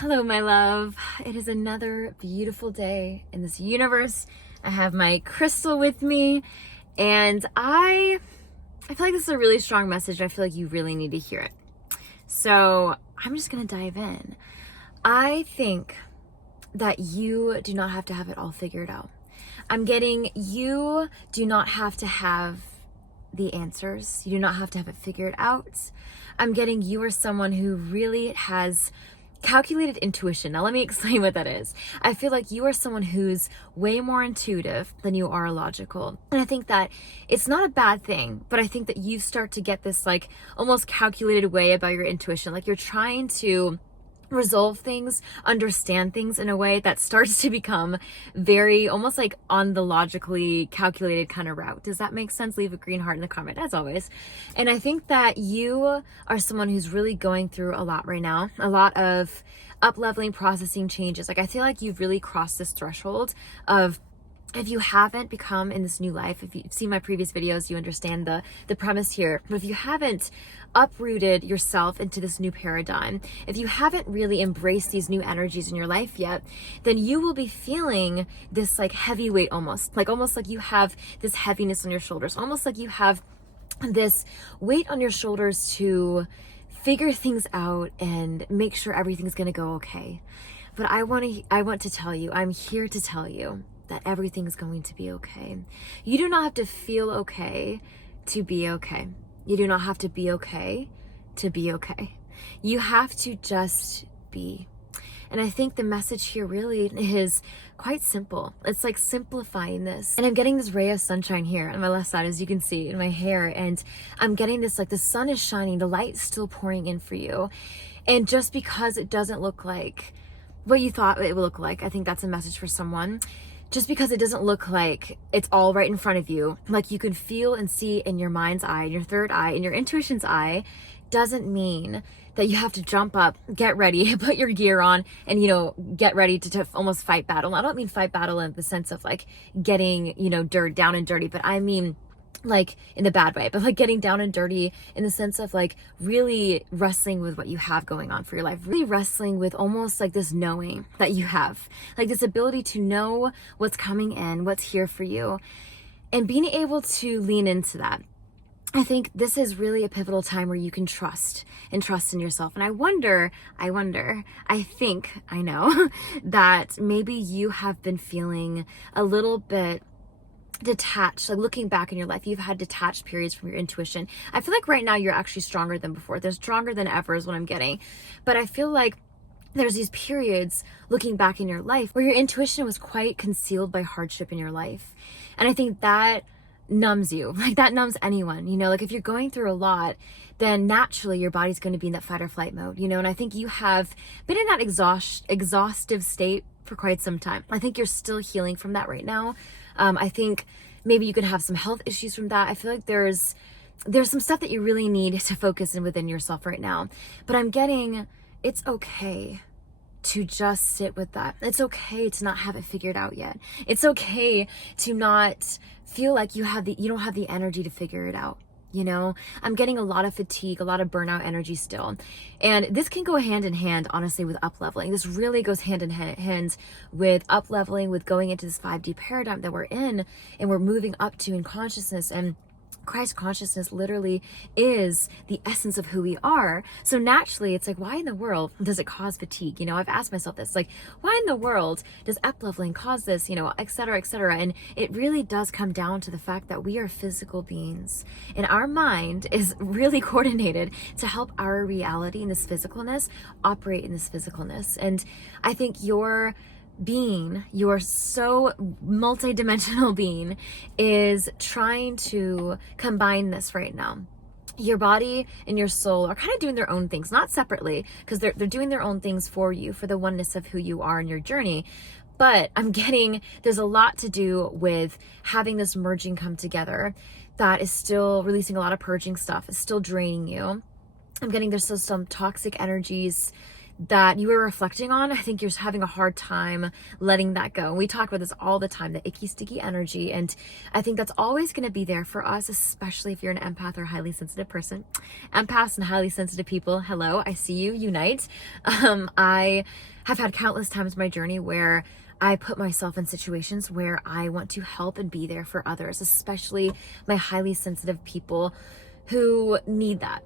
Hello, my love. It is another beautiful day in this universe. I have my crystal with me, and I feel like this is a really strong message. I feel like you really need to hear it. So I'm just gonna dive in. I think that you do not have to have it all figured out. I'm getting you do not have to have the answers. You do not have to have it figured out. I'm getting you are someone who really has calculated intuition. Now let me explain what that is. I feel like you are someone who's way more intuitive than you are logical. And I think that it's not a bad thing, but I think that you start to get this like almost calculated way about your intuition. Like you're trying to resolve things, understand things in a way that starts to become very almost like on the logically calculated kind of route. Does that make sense? Leave a green heart in the comment as always. And I think that you are someone who's really going through a lot right now, a lot of up-leveling, processing changes. Like I feel like you've really crossed this threshold of, if you haven't become in this new life, if you've seen my previous videos, you understand the premise here. But if you haven't uprooted yourself into this new paradigm, if you haven't really embraced these new energies in your life yet, then you will be feeling this like heavy weight almost like you have this heaviness on your shoulders, almost like you have this weight on your shoulders to figure things out and make sure everything's going to go okay. But I want to tell you, I'm here to tell you that everything's going to be okay. You do not have to feel okay to be okay. You do not have to be okay to be okay. You have to just be. And I think the message here really is quite simple. It's like simplifying this. And I'm getting this ray of sunshine here on my left side, as you can see in my hair. And I'm getting this, like the sun is shining, the light's still pouring in for you. And just because it doesn't look like what you thought it would look like, I think that's a message for someone. Just because it doesn't look like it's all right in front of you, like you can feel and see in your mind's eye, in your third eye, in your intuition's eye, doesn't mean that you have to jump up, get ready, put your gear on, and, get ready to almost fight battle. I don't mean fight battle in the sense of like getting, down and dirty, but I mean like in the bad way, but like getting down and dirty in the sense of like really wrestling with what you have going on for your life, really wrestling with almost like this knowing that you have, like this ability to know what's coming in, what's here for you, and being able to lean into that. I think this is really a pivotal time where you can trust in yourself. And I know that maybe you have been feeling a little bit detached, like looking back in your life, you've had detached periods from your intuition. I feel like right now you're actually stronger than before. They're stronger than ever is what I'm getting. But I feel like there's these periods looking back in your life where your intuition was quite concealed by hardship in your life. And I think that numbs you, like that numbs anyone, like if you're going through a lot, then naturally your body's going to be in that fight or flight mode, and I think you have been in that exhaustive state for quite some time. I think you're still healing from that right now. I think maybe you could have some health issues from that. I feel like there's some stuff that you really need to focus in within yourself right now. But I'm getting, it's okay to just sit with that. It's okay to not have it figured out yet. It's okay to not feel like you don't have the energy to figure it out. I'm getting a lot of fatigue, a lot of burnout energy still. And this can go hand in hand, honestly, with up-leveling. This really goes hand in hand with up-leveling, with going into this 5D paradigm that we're in and we're moving up to in consciousness. And Christ consciousness literally is the essence of who we are. So naturally, it's like, why in the world does it cause fatigue? I've asked myself this, like, why in the world does up-leveling cause this, et cetera, et cetera. And it really does come down to the fact that we are physical beings and our mind is really coordinated to help our reality in this physicalness operate in this physicalness. And I think your so multidimensional being is trying to combine this right now. Your body and your soul are kind of doing their own things, not separately, because they're doing their own things for you, for the oneness of who you are in your journey. But I'm getting, there's a lot to do with having this merging come together that is still releasing a lot of purging stuff. It's still draining you. I'm getting there's still some toxic energies that you were reflecting on, I think you're having a hard time letting that go. And we talk about this all the time, the icky, sticky energy. And I think that's always going to be there for us, especially if you're an empath or highly sensitive person. Empaths and highly sensitive people, hello, I see you, unite. I have had countless times in my journey where I put myself in situations where I want to help and be there for others, especially my highly sensitive people who need that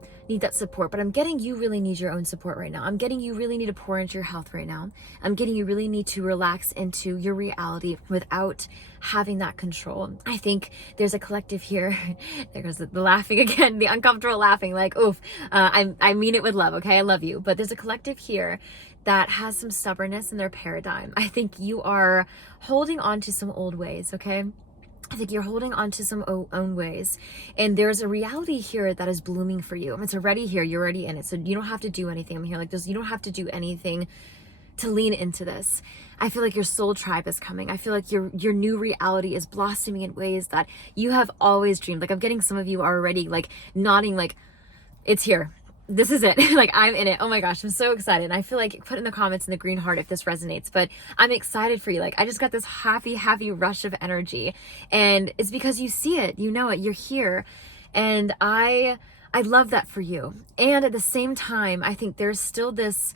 support. But I'm getting you really need your own support right now. I'm getting you really need to pour into your health right now. I'm getting you really need to relax into your reality without having that control. I think there's a collective here. There goes the laughing again, the uncomfortable laughing, like, oof, I mean it with love, okay? I love you. But there's a collective here that has some stubbornness in their paradigm. I think you are holding on to some old ways, okay? I think you're holding on to some own ways, and there's a reality here that is blooming for you. It's already here. You're already in it. So you don't have to do anything. I'm here like this. You don't have to do anything to lean into this. I feel like your soul tribe is coming. I feel like your new reality is blossoming in ways that you have always dreamed. Like I'm getting some of you are already like nodding, like it's here. This is it. Like I'm in it. Oh my gosh, I'm so excited. And I feel like put in the comments in the green heart if this resonates, but I'm excited for you. Like I just got this happy rush of energy, and it's because you see it, you know it, you're here. And I love that for you. And at the same time, I think there's still this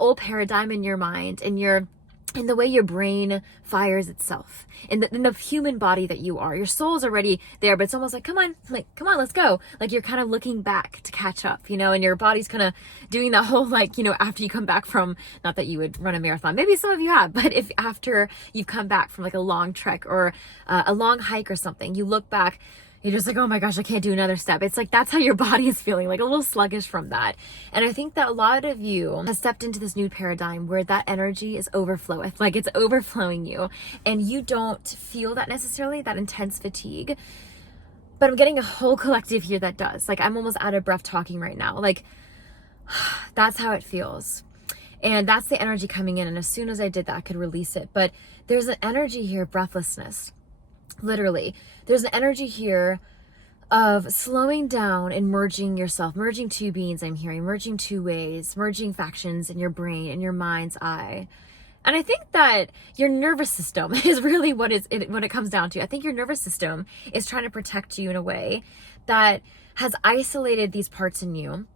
old paradigm in your mind and in the way your brain fires itself, in the human body that you are. Your soul's already there, but it's almost like, come on, let's go. Like you're kind of looking back to catch up, you know, and your body's kind of doing that whole, like, you know, after you come back from, not that you would run a marathon, maybe some of you have, but if after you've come back from like a long trek or a long hike or something, you look back, you're just like, oh my gosh, I can't do another step. It's like, that's how your body is feeling, like a little sluggish from that. And I think that a lot of you have stepped into this new paradigm where that energy is overflowing, like it's overflowing you, and you don't feel that necessarily, that intense fatigue. But I'm getting a whole collective here that does. Like I'm almost out of breath talking right now. Like that's how it feels. And that's the energy coming in. And as soon as I did that, I could release it. But there's an energy here of breathlessness. Literally, there's an energy here of slowing down and merging yourself, merging two beings. I'm hearing merging two ways, merging factions in your brain and your mind's eye. And I think that your nervous system is really what it comes down to. I think your nervous system is trying to protect you in a way that has isolated these parts in you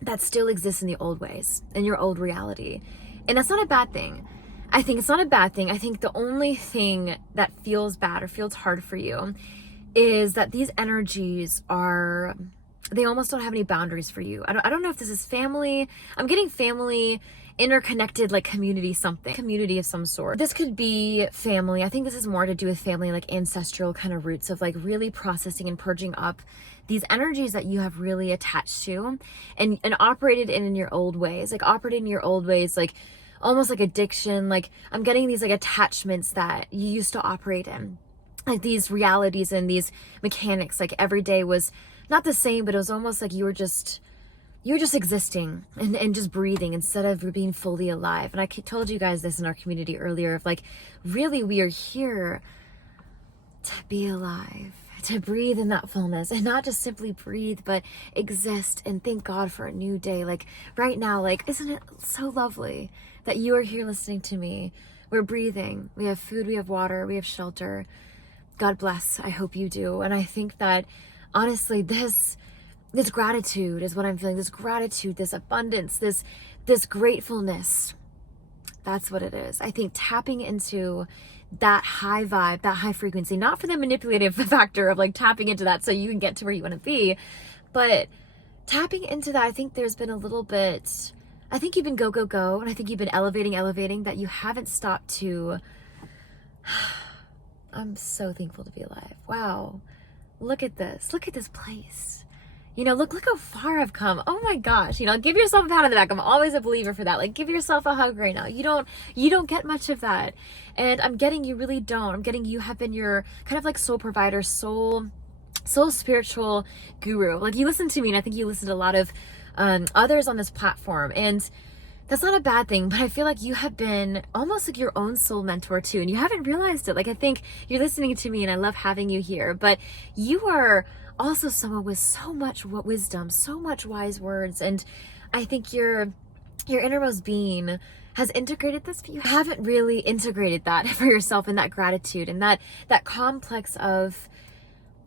that still exist in the old ways, in your old reality. And that's not a bad thing. I think it's not a bad thing. I think the only thing that feels bad or feels hard for you is that these energies they almost don't have any boundaries for you. I don't know if this is family. I'm getting family, interconnected, like community of some sort. This could be family. I think this is more to do with family, like ancestral kind of roots of like really processing and purging up these energies that you have really attached to and operated in your old ways, like almost like addiction. Like I'm getting these like attachments that you used to operate in, like these realities and these mechanics. Like every day was not the same, but it was almost like you were just existing and just breathing instead of being fully alive. And I told you guys this in our community earlier of like, really, we are here to be alive, to breathe in that fullness, and not just simply breathe, but exist and thank God for a new day. Like right now, like, isn't it so lovely that you are here listening to me? We're breathing, we have food, we have water, we have shelter. God bless. I hope you do. And I think that honestly, this gratitude is what I'm feeling. This gratitude, this abundance, this gratefulness. That's what it is. I think tapping into that high vibe, that high frequency, not for the manipulative factor of like tapping into that so you can get to where you want to be, but tapping into that. I think there's been a little bit, I think you've been go, and I think you've been elevating, that you haven't stopped to, I'm so thankful to be alive. Wow. Look at this place. You know, look how far I've come. Oh my gosh. You know, give yourself a pat on the back. I'm always a believer for that. Like give yourself a hug right now. You don't get much of that. And I'm getting, you really don't. I'm getting, you have been your kind of like soul provider, soul spiritual guru. Like you listen to me, and I think you listen to a lot of others on this platform, and that's not a bad thing, but I feel like you have been almost like your own soul mentor too, and you haven't realized it. Like I think you're listening to me and I love having you here, but you are also someone with so much wisdom, so much wise words, and I think you're your innermost being has integrated this, but you haven't really integrated that for yourself, and that gratitude and that complex of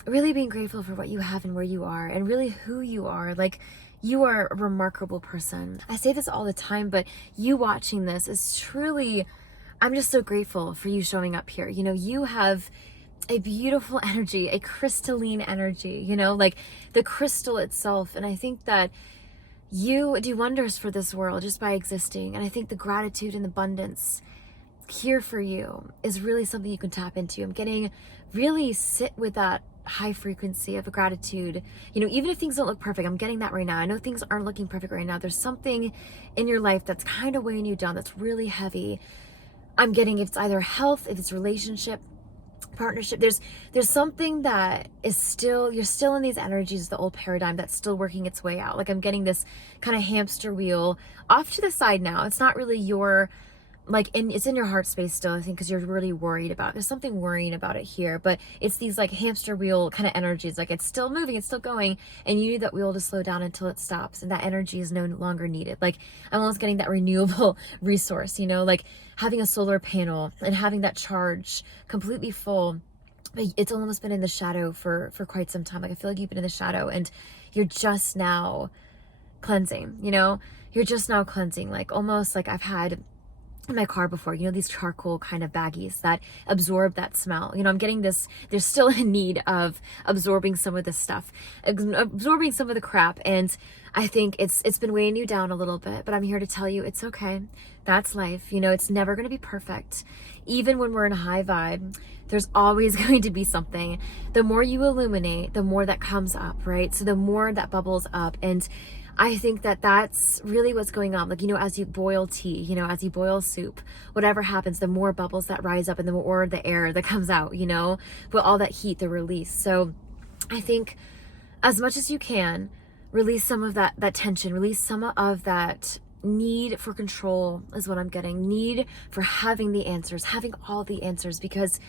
really being grateful for what you have and where you are and really who you are. Like, you are a remarkable person. I say this all the time, but you watching this is truly, I'm just so grateful for you showing up here. You know, you have a beautiful energy, a crystalline energy, you know, like the crystal itself. And I think that you do wonders for this world just by existing. And I think the gratitude and abundance here for you is really something you can tap into. I'm getting really sit with that high frequency of gratitude. You know, even if things don't look perfect, I'm getting that right now. I know things aren't looking perfect right now. There's something in your life that's kind of weighing you down, that's really heavy. I'm getting, if it's either health, if it's relationship, partnership, there's something that is still, you're still in these energies, the old paradigm that's still working its way out. Like, I'm getting this kind of hamster wheel off to the side now. It's not really your, like, it's in your heart space still, I think, because you're really worried about it. There's something worrying about it here, but it's these like hamster wheel kind of energies. Like, it's still moving, it's still going, and you need that wheel to slow down until it stops, and that energy is no longer needed. Like, I'm almost getting that renewable resource, you know, like having a solar panel and having that charge completely full. But it's almost been in the shadow for quite some time. Like, I feel like you've been in the shadow and you're just now cleansing, you know, you're just now cleansing. Like, almost like I've had in my car before, you know, these charcoal kind of baggies that absorb that smell. You know, I'm getting this, there's still a need of absorbing some of this stuff, absorbing some of the crap. And I think it's been weighing you down a little bit, but I'm here to tell you it's okay. That's life. You know, it's never going to be perfect. Even when we're in a high vibe, there's always going to be something. The more you illuminate, the more that comes up, right? So the more that bubbles up. And I think that that's really what's going on. Like, you know, as you boil tea, you know, as you boil soup, whatever happens, the more bubbles that rise up and the more the air that comes out, you know, but all that heat, the release. So I think as much as you can, release some of that tension, release some of that need for control is what I'm getting. Need for having the answers, having all the answers, because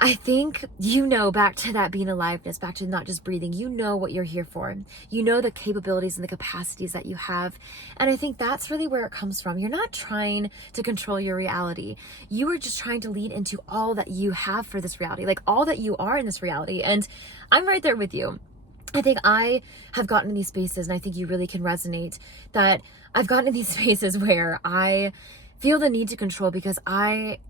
I think, you know, back to that being aliveness, back to not just breathing, you know what you're here for. You know the capabilities and the capacities that you have. And I think that's really where it comes from. You're not trying to control your reality. You are just trying to lead into all that you have for this reality, like all that you are in this reality. And I'm right there with you. I think I have gotten in these spaces, and I think you really can resonate, that I've gotten in these spaces where I feel the need to control because I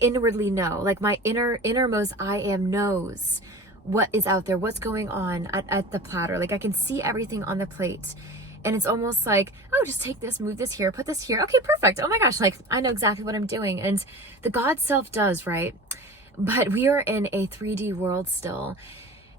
inwardly know, like my innermost I am knows what is out there, what's going on at the platter. Like, I can see everything on the plate, and it's almost like, oh, just take this, move this here, put this here. Okay, perfect. Oh my gosh, like I know exactly what I'm doing. And the God self does, right? But we are in a 3D world still.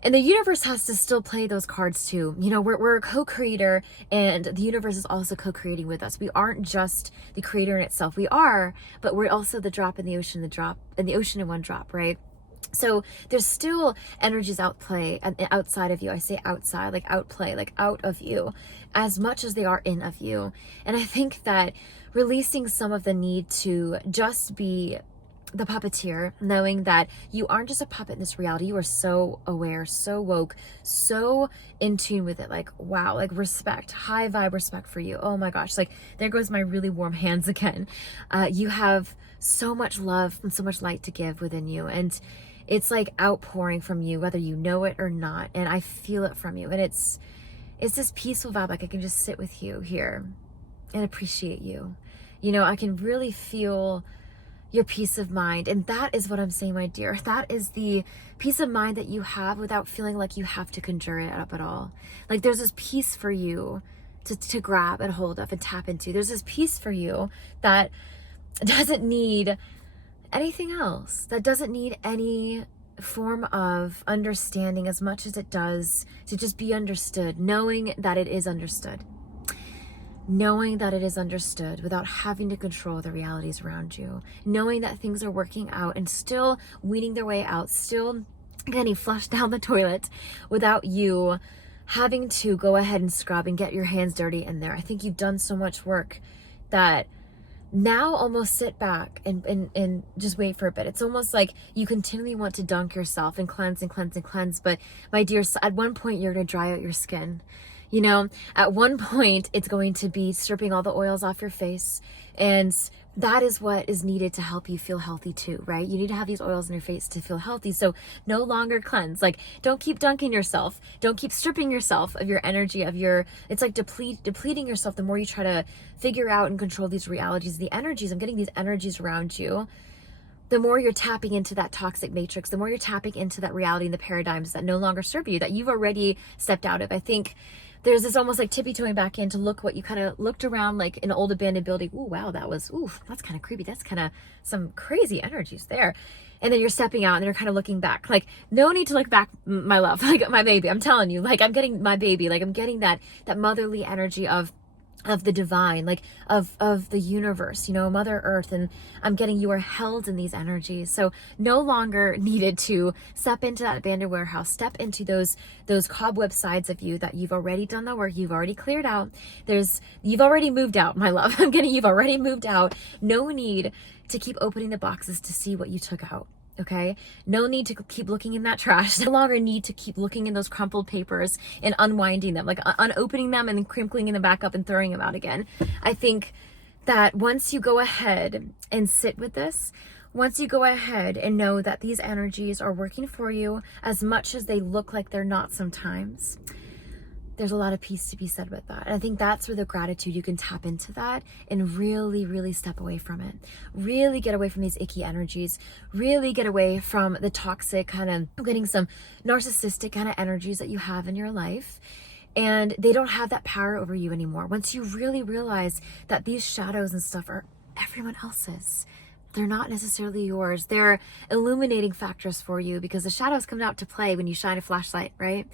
And the universe has to still play those cards too. You know, we're a co-creator, and the universe is also co-creating with us. We aren't just the creator in itself. We are, but we're also the drop in the ocean, the drop in the ocean in one drop, right? So there's still energies outside of you. I say outside, like outplay, like out of you, as much as they are in of you. And I think that releasing some of the need to just be the puppeteer, knowing that you aren't just a puppet in this reality. You are so aware, so woke, so in tune with it. Like, wow, like respect, high vibe respect for you. Oh my gosh, like there goes my really warm hands again. You have so much love and so much light to give within you, and it's like outpouring from you, whether you know it or not. And I feel it from you, and it's this peaceful vibe. Like, I can just sit with you here and appreciate you. You know, I can really feel your peace of mind. And that is what I'm saying, my dear. That is the peace of mind that you have without feeling like you have to conjure it up at all. Like, there's this peace for you to grab and hold of and tap into. There's this peace for you that doesn't need anything else, that doesn't need any form of understanding as much as it does to just be understood, knowing that it is understood. Knowing that it is understood without having to control the realities around you, knowing that things are working out and still weeding their way out, still getting flushed down the toilet without you having to go ahead and scrub and get your hands dirty in there. I think you've done so much work that now almost sit back and just wait for a bit. It's almost like you continually want to dunk yourself and cleanse and cleanse and cleanse. But my dear, at one point you're going to dry out your skin. You know, at one point, it's going to be stripping all the oils off your face. And that is what is needed to help you feel healthy too, right? You need to have these oils in your face to feel healthy. So no longer cleanse. Like, don't keep dunking yourself. Don't keep stripping yourself of your energy, it's like depleting yourself the more you try to figure out and control these realities, the energies. I'm getting these energies around you. The more you're tapping into that toxic matrix, the more you're tapping into that reality and the paradigms that no longer serve you, that you've already stepped out of. I think there's this almost like tippy-toeing back in to look what you kind of looked around, like an old abandoned building. Ooh, wow, that's kind of creepy. That's kind of some crazy energies there. And then you're stepping out and you're kind of looking back. Like, no need to look back, my love, like my baby. I'm telling you, like, I'm getting my baby, like I'm getting that motherly energy of the divine, like of the universe, you know, Mother Earth. And I'm getting, you are held in these energies. So no longer needed to step into that abandoned warehouse, step into those cobweb sides of you that you've already done the work, you've already cleared out. You've already moved out, my love. You've already moved out. No need to keep opening the boxes to see what you took out. Okay, no need to keep looking in that trash. No longer need to keep looking in those crumpled papers and unwinding them, like unopening them and then crinkling them back up and throwing them out again. I think that once you go ahead and sit with this, once you go ahead and know that these energies are working for you as much as they look like they're not sometimes, there's a lot of peace to be said with that. And I think that's where the gratitude, you can tap into that and really, really step away from it. Really get away from these icky energies. Really get away from the toxic kind of, getting some narcissistic kind of energies that you have in your life. And they don't have that power over you anymore. Once you really realize that these shadows and stuff are everyone else's. They're not necessarily yours. They're illuminating factors for you, because the shadows come out to play when you shine a flashlight, right?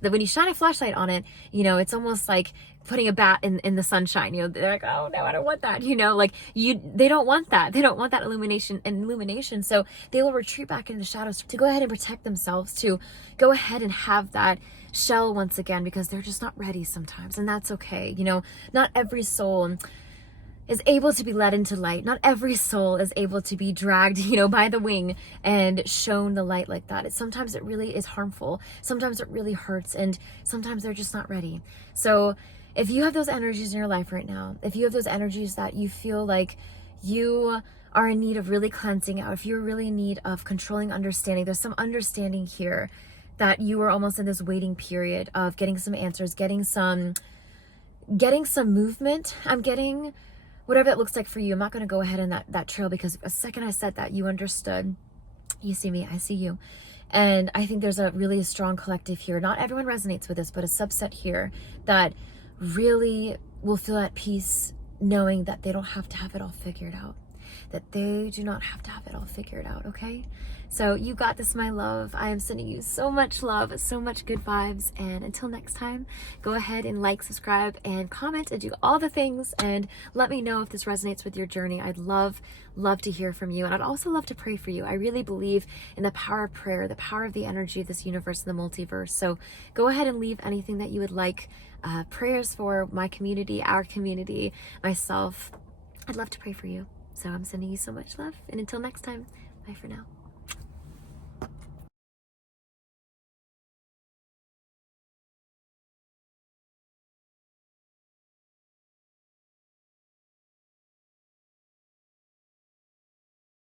When you shine a flashlight on it, you know, it's almost like putting a bat in the sunshine. You know, they're like, oh no, I don't want that. You know, like they don't want that. They don't want that illumination. So they will retreat back into the shadows to go ahead and protect themselves, to go ahead and have that shell once again, because they're just not ready sometimes. And that's okay. You know, not every soul is able to be led into light. Not every soul is able to be dragged, you know, by the wing and shown the light like that. Sometimes it really is harmful. Sometimes it really hurts, and sometimes they're just not ready. So if you have those energies in your life right now, if you have those energies that you feel like you are in need of really cleansing out, if you're really in need of controlling understanding, there's some understanding here that you are almost in this waiting period of getting some answers, getting some movement. I'm getting whatever that looks like for you. I'm not going to go ahead in that trail, because a second I said that, you understood. You see me, I see you. And I think there's a really strong collective here. Not everyone resonates with this, but a subset here that really will feel at peace knowing that they don't have to have it all figured out. That they do not have to have it all figured out, okay? So you got this, my love. I am sending you so much love, so much good vibes. And until next time, go ahead and like, subscribe, and comment, and do all the things. And let me know if this resonates with your journey. I'd love to hear from you. And I'd also love to pray for you. I really believe in the power of prayer, the power of the energy of this universe and the multiverse. So go ahead and leave anything that you would like. Prayers for my community, our community, myself. I'd love to pray for you. So I'm sending you so much love. And until next time, bye for now.